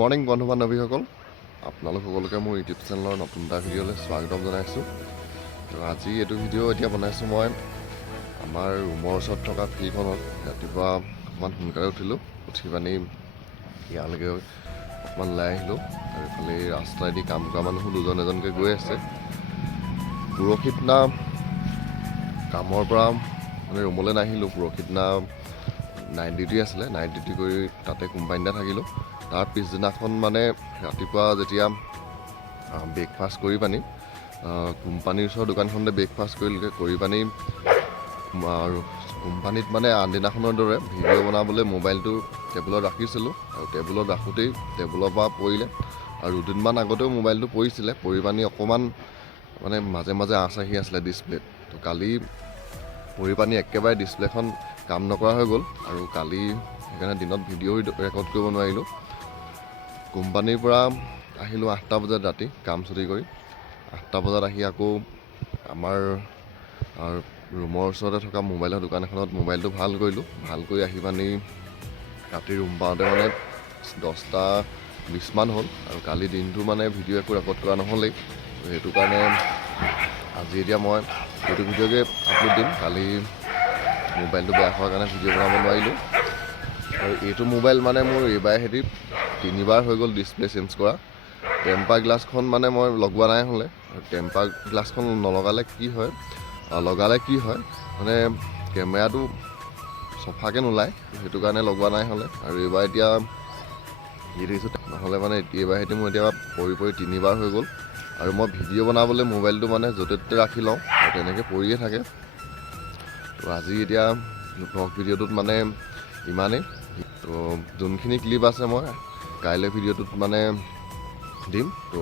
Morning বন্ধু বান্ধৱীসকল, আপোনালোক সকলোকে মোৰ ইউটিউব চেনেলৰ নতুন এটা ভিডিঅ'লৈ স্বাগতম জনাইছোঁ। তো আজি এইটো ভিডিঅ' এতিয়া বনাইছোঁ মই আমাৰ ৰুমৰ ওচৰত থকা ফিল্ডখনত। ৰাতিপুৱা অকণমান সোনকালে উঠিলোঁ, উঠি পানি ইয়ালৈকে অকণমান ওলাই আহিলোঁ। আৰু এইফালে ৰাস্তাইদি কাম কৰা মানুহো দুজন এজনকৈ গৈ আছে। পৰহি দিনা কামৰ পৰা মানে ৰুমলৈ নাহিলোঁ। পৰহি দিনা নাইট ডিউটি আছিলে, নাইট ডিউটি কৰি তাতে কোম্পানীতে থাকিলোঁ। তাৰ পিছদিনাখন মানে ৰাতিপুৱা যেতিয়া ব্ৰেকফাষ্ট কৰি পানি কোম্পানীৰ ওচৰৰ দোকানখনতে ব্ৰেকফাষ্ট কৰি পানি আৰু কোম্পানীত মানে আনদিনাখনৰ দৰে ভিডিঅ' বনাবলৈ মোবাইলটো টেবুলত ৰাখিছিলোঁ। আৰু টেবুলত ৰাখোঁতেই টেবুলৰ পৰা পৰিলে, আৰু দুদিনমান আগতেও মোবাইলটো পৰিছিলে। পৰি পানি অকণমান মানে মাজে মাজে আঁচ আহি আছিলে ডিছপ্লেত। তো কালি পৰি পানি একেবাৰে ডিছপ্লেখন কাম নকৰা হৈ গ'ল, আৰু কালি সেইকাৰণে দিনত ভিডিঅ' ৰেকৰ্ড কৰিব নোৱাৰিলোঁ। কোম্পানীৰ পৰা আহিলোঁ 8টা বজাত ৰাতি কাম ছুটি কৰি। 8টা বজাত আহি আকৌ আমাৰ ৰুমৰ ওচৰতে থকা মোবাইলৰ দোকান এখনত মোবাইলটো ভাল কৰিলোঁ। ভাল কৰি আহি পানি ৰাতি ৰুম পাওঁতে মানে 10:20 মান হ'ল। আৰু কালি দিনটো মানে ভিডিঅ' একো ৰেকৰ্ড কৰা নহ'লেই। সেইটো কাৰণে আজি এতিয়া মই এইটো ভিডিঅ'কে আপলোড দিম। কালি মোবাইলটো বেয়া হোৱাৰ কাৰণে ভিডিঅ' বনাব নোৱাৰিলোঁ। আৰু এইটো মোবাইল মানে মোৰ এইবাৰ হেৰি 3বাৰ হৈ গ'ল ডিছপ্লে চেঞ্জ কৰা। টেম্পাৰ গ্লাছখন মানে মই লগোৱা নাই হ'লে। টেম্পাৰ গ্লাছখন নলগালে কি হয় মানে কেমেৰাটো চফাকৈ নোলায়। সেইটো কাৰণে লগোৱা নাই হ'লে। আৰু এইবাৰ এতিয়া দি দেখিছোঁ, নহ'লে মানে এইবাৰ হেতি মোৰ এতিয়া পৰি 3বাৰ হৈ গ'ল। আৰু মই ভিডিঅ' বনাবলৈ মোবাইলটো মানে য'তে ত'তে ৰাখি লওঁ, আৰু তেনেকৈ পৰিয়ে থাকে। তো আজি এতিয়া ব্লগ ভিডিঅ'টোত মানে ইমানেই। তো যোনখিনি ক্লিপ আছে মই কাইলৈ ভিডিঅ'টোত মানে দিম। তো